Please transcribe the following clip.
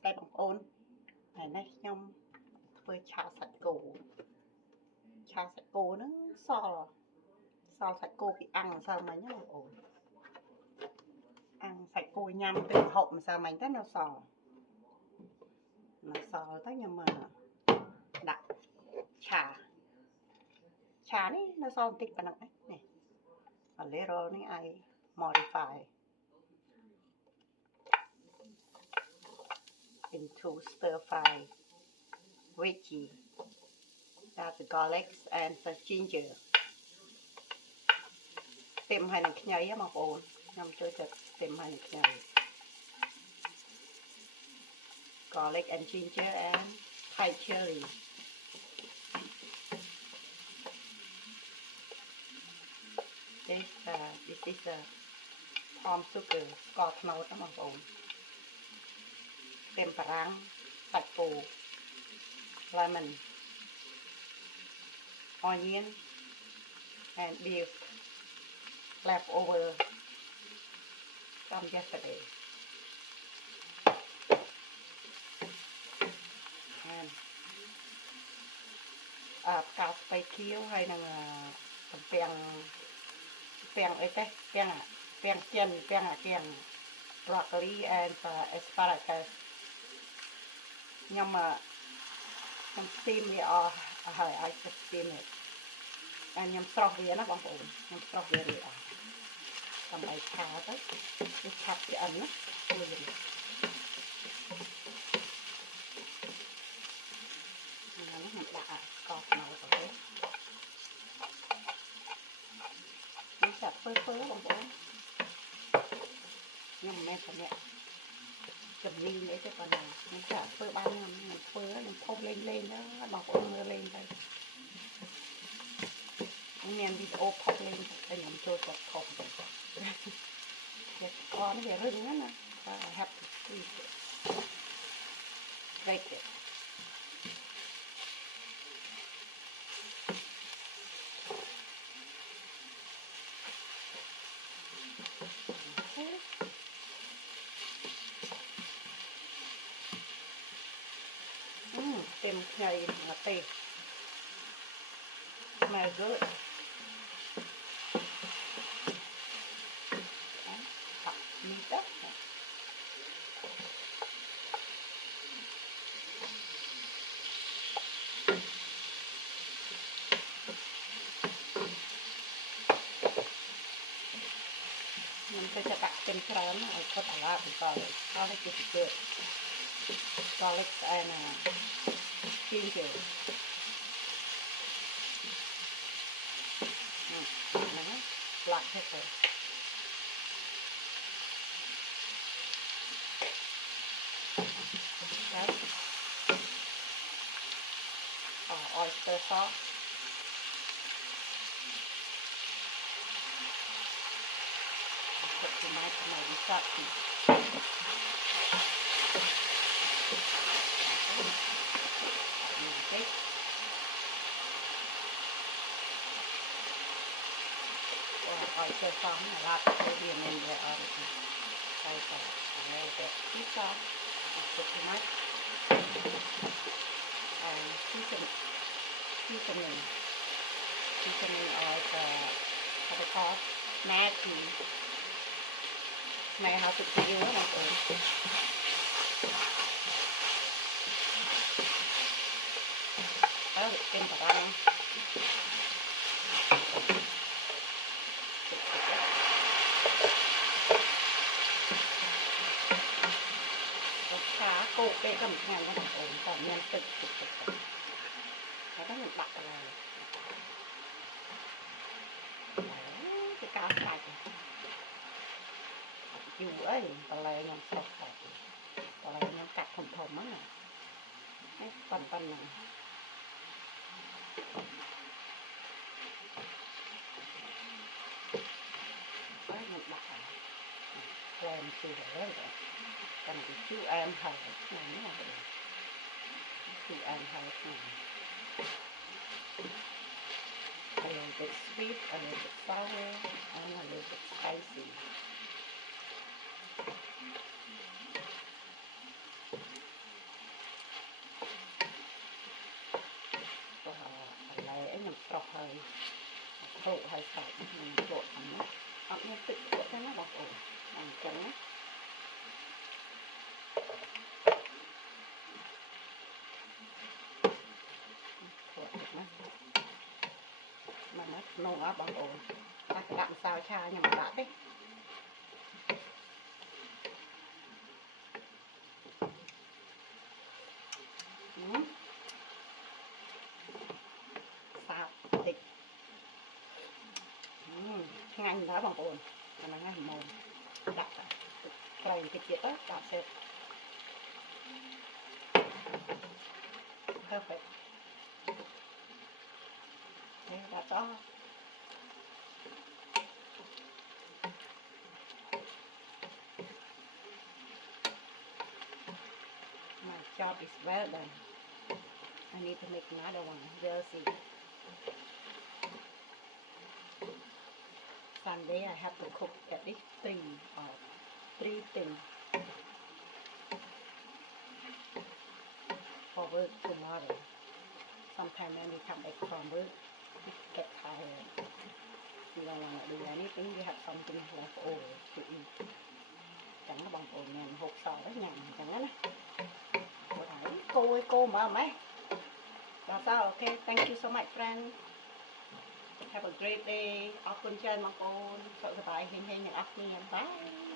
ស្ដីបងប្អូនថ្ងៃនេះខ្ញុំធ្វើឆាសាច់គោហ្នឹងសល់សាច់គោពីអាំងម្សិលមិញណាបងប្អូនអាំងសាច់គោញ៉ាំទឹកម្ហូបម្សិលមិញទៅនៅសល់ទៅខ្ញុំដាក់ឆានេះនៅសល់បន្តិចប៉ុណ្ណឹងនេះ a little នេះ I modify into stir fry veggie add the garlic and the ginger ខ្ទឹមហើយនឹងខ្ញីបងប្អូនខ្ញុំចូលចិត្តខ្ទឹមហើយនឹងខ្ញី garlic and ginger and Thai chili this is palm sugar ស្ករត្នោតបងប្អូនខ្ទឹមបារាំងសាច់គោ lemon onion and beef left over from yesterday and ផ្កាស្ពៃខៀវហើយនឹងទំពាំងអីទេពាំងចិនពាំងអាកៀង broccoli and asparagus ខ្ញុំ steam វាអស់ហើយ I just steam it តែខ្ញុំស្រោះវាណាបងប្អូនខ្ញុំស្រោះវារួចអស់ដើម្បីឆាទៅវាឆាប់ឆ្អិនណាជួយវាខ្ញុំដាក់ស្ករត្នោតទៅខ្ញុំចាក់ធ្វើបងប្អូនខ្ញុំមិនមែនតែអ្នកជំនាញអីទេប៉ុណ្ណាខ្ញុំចាក់ធ្វើបានខ្ញុំធ្វើខ្ញុំផុសលេងទៅបងប្អូនមើលលេងទៅមានវីដេអូផុសលេងតែខ្ញុំចូលចិត្តផុសទៅវាស្ករនេះវារឹងណា I have to squeeze it break it Tem nhầy ngọt tê smell good ผักมีđất mình sẽ đặt trên trán này có tả là thì có lấy cái thịt garlic and ginger black pepper okay. Oyster sauce put tomato sauce oyster sauce là lát cái điểm này để ở đây còn đây để ít sauce put tomato and seasoning of what they call Maggi này họ tự chịu đó mọi người đó được thêm cả rau cá cô cái cầm ngàn nó ổn còn nhân tự nó mình đặt rồi cái cá sạch dù ấy tao lấy nhầm sạch tao lấy nhầm cắt thùng á này phần này đấy mình đặt làm chưa để rồi cần cái chú em hầu này nó là chú em hầu này a little bit sweet, a little bit sour, and a little bit spicy. thụ hay sạch mình trộn nó học như tự trộn cho nó bọc ổ bằng trắng á trộn nó mà nó nồng á bằng ổ ta đạn sao cha nhưng mà đã đấy sao thịt ngành đó bằng ổn mà nó ngành mồm đặt cây thịt chết đó đặt sẽ perfect thế là đó my job is well done. I need to make another one. We'll see. Sunday I have to cook at least 3 things for work tomorrow. Sometimes when we come back from work, we get tired. We don't want to do anything. We have something left over to eat. Chẳng có bằng ổn nè, hộp sò đó nhầm chẳng á. Cô thấy cô ơi cô mà mấy. That's all. Okay. Thank you so much, friend. Have a great day. អរគុណច្រើនបងប្អូនសុខសប្បាយហេងៗទាំងអស់គ្នា. Bye.